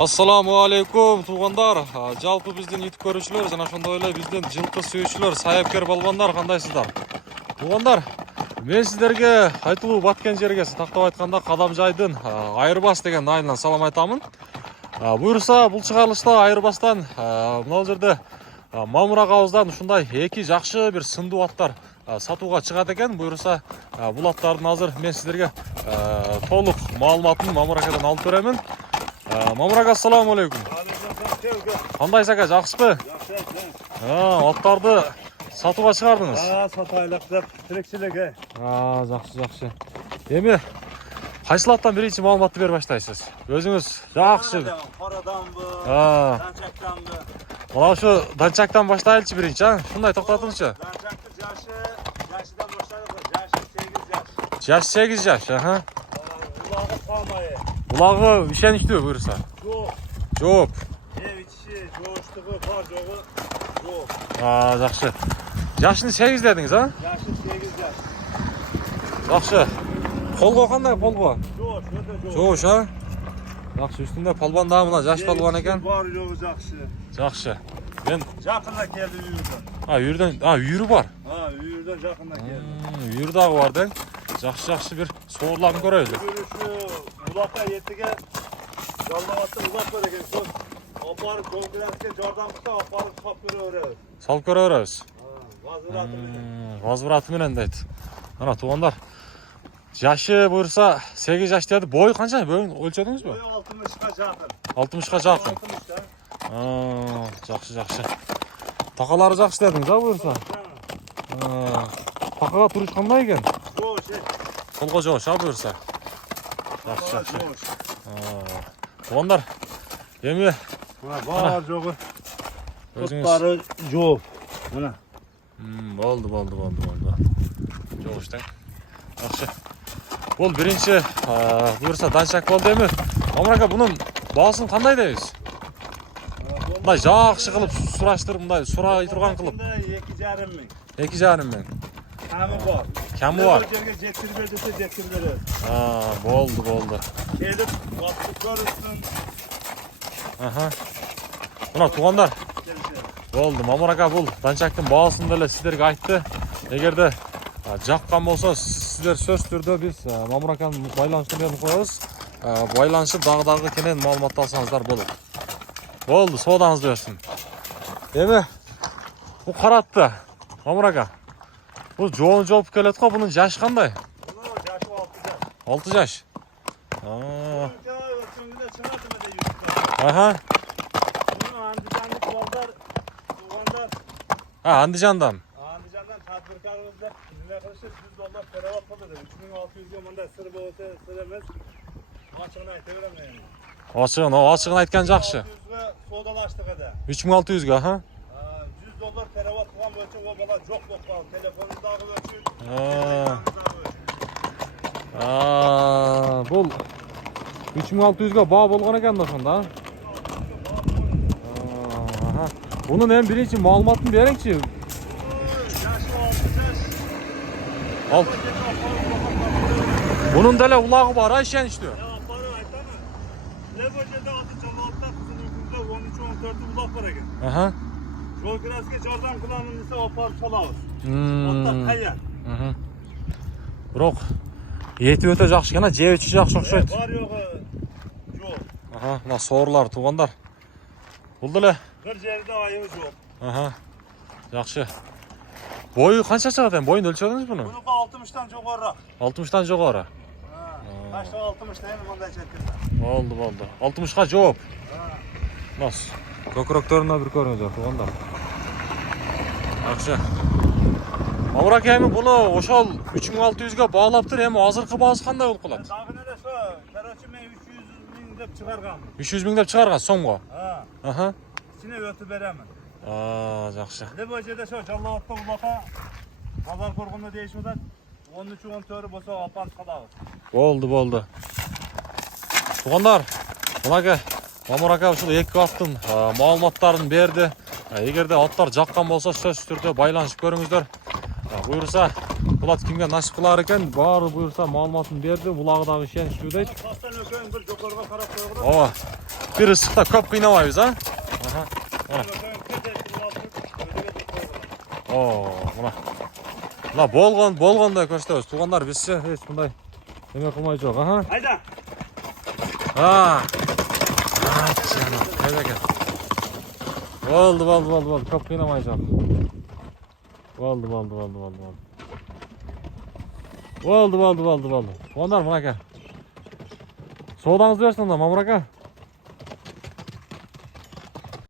Ассаламу алейкум туғандар. Жалпы бізден YouTube көрушілер, жана ошондой эле бізден жылқы сүйүүчүлөр, саяпкер балбандар кандайсыздар? Туғандар, мен сіздерге айтылуу баткен жерге, тактап айтканда Кадамжайдын Айырбас деген айынан салам айтамын. Буюрса, бул чыгарылышта Айырбастан мына жерде Мамыра кабыздан ушундай эки жакшы бир сындуу аттар сатууга чыгат экен. Буюрса, бул аттардын азыр мен сіздерге толук маалыматын Мамыракадан алып беремин. Мамырак, ассаламу алейкум. Кандайсыз ака, жакшысызбы? Жакшы. Аттарды сатууга чыгардыңыз? Сатайлык деп тирикчилик. Жакшы. Эми кайсыл аттан биринчи маалыматты берип баштайсыз? Өзүңүз жакшы. Караданбы, Данчактанбы. Мына ушу Данчактан баштайлычы биринчи, Ушундай токтотуңчу. Данчактын жашыдан баштайлык. Жашы 8 жаш, Улагы салмайы. Улагы ишеничтүү буюрса? Жооп. Ичи, жооштугу бар жогу жооп. Жакшы. Жашын 8 дедиңиз, Жашы 8 жаш. Жакшы. Колго кандай колго? Жоош, Жакшы, үстүндө палбан да мына жаш палбан экен. Бар жогу жакшы. Жакшы. Мен Жакында келди үйүрдөн. Үйүрү бар. Үйүрдөн жакында келди. Үйүрү дагы бар дең. Жакшы бир соорларын көрөйлү. Улакка етиге жалмаватты улак бар экен. Сол апарып конкурентке жардам кылса, апарып сап көрөбүз. Салып көрөбүз. Вазбыраты Вазбыраты менен. менен дейт. Ана туугандар. Жашы буюрса 8 жаш деди. Бою канча? Боюн өлчөдүңүзбү? Бою 60га жакын. 60га жакын. 60 да. Жакшы. Такалары жакшы дедиңиз, буюрса? Такага туруш кандай экен? Колго жоош, буюрса? Жакшы. Туугандар, эми Бар жогу. өзүңүз Туттары жооп. Мына. Болду. Жоош тең. Жакшы. Бул биринчи буюрса Данчак болду эми. Мамырака, бунун баасын кандай дейбиз? Мындай жакшы кылып сураштырып, мындай сурай турган кылып. 2,5 миң. 2,5 миң. Камы бар. Жерге жеткирип бер десе жеткирип берет. Болду. Келип, бакып көрүсүн. Мына туугандар. Болду, Мамырака бул Данчактын баасын деле сиздерге айтты. Эгерде жаккан болсо, сиздер сөз түрдө биз Мамыраканын байланыш нөмөрүн коебуз. Байланышып дагы кенен маалымат алсаңыздар болот. Болду, соодаңызды берсин. Эми бул каратты, Мамырака. Бул жоон жооп келет го, бунун жашы кандай? Бунун жашы 6 жаш. Өткөнгүндө чыгарды менде юзуп. Бунун Андижандык балдар, туугандар. Андижандан. Андижандан тадбиркарыбыз деп неме кылышты, $100 перевод кылды деп. 3600 га мындай сыр болсо, сыр эмес. Ачыгын айта берем мен. Ачыгын айткан жакшы. 3600 га соодалаштык эде. 3600 га, $100 перевод кылган болчу, о бала жок болуп калды. Телефонундагы өчүр. Бул 3600 га баа болгон экен да ошондо, Бунун эми биринчи маалыматын бериңчи. Бунун деле улагы бар, ишеничтүү. Лебожеде аты Жалалатта кызылыкында 13-14 улак бар экен. Жол кираске жардам кыламын десе апарып салабыз. Аттар каян. Бирок эти өтө жакшы экен, жебичи жакшы окшойт. Бар жогу жок. Мына соорлар туугандар. Бул деле Бир жерде айыбы жок. Жакшы. Бою канча чыгат эми? Боюн өлчөдүңүз буну? Мунуку 60тан жогору. 60тан жогору. Качта 60 эми мындай четкенде. Болду. 60га жооп. Нас. Көкүрөктөрүнө бир көрүңүздөр туугандар. Жакшы. Мамырака, эми буну ошол 3600 га баалаптыр. Эми азыркы баасы кандай болуп калат? Дагы эле ошо, короче, мен 300 миң деп чыгаргам. 300 миң деп чыгарган сомго. Ичине өтүп беремин. Жакшы. Лебожеде ошо Жалалатта улака базар коргондо дейишип атат. 13-14 болсо апарып калабыз. Болду. Туугандар, мынага Мамырака ушул эки аттын маалыматтарын берди. Эгерде аттар жаккан болсо сөз түрдө байланышып көрүңүздөр. Буюрса, бул ат кимге насип кылар экен, баары буюрса маалыматын берди. Булагы дагы ишеничтүү дейт. Кастан өкөң бир жокорго карап койгула. Bir ıslıkta köp kıynamayız ha. Aha. Oo, mına болгондой көрсөтөбүз. Туугандар бизче эч мындай эме кылмай жок. Аха. Hayda. Кайда экен? Болду. Көп кыйнамай жок. Болду. Туугандар мына ке. Соодаңызды берсин анда, Мамыр ака.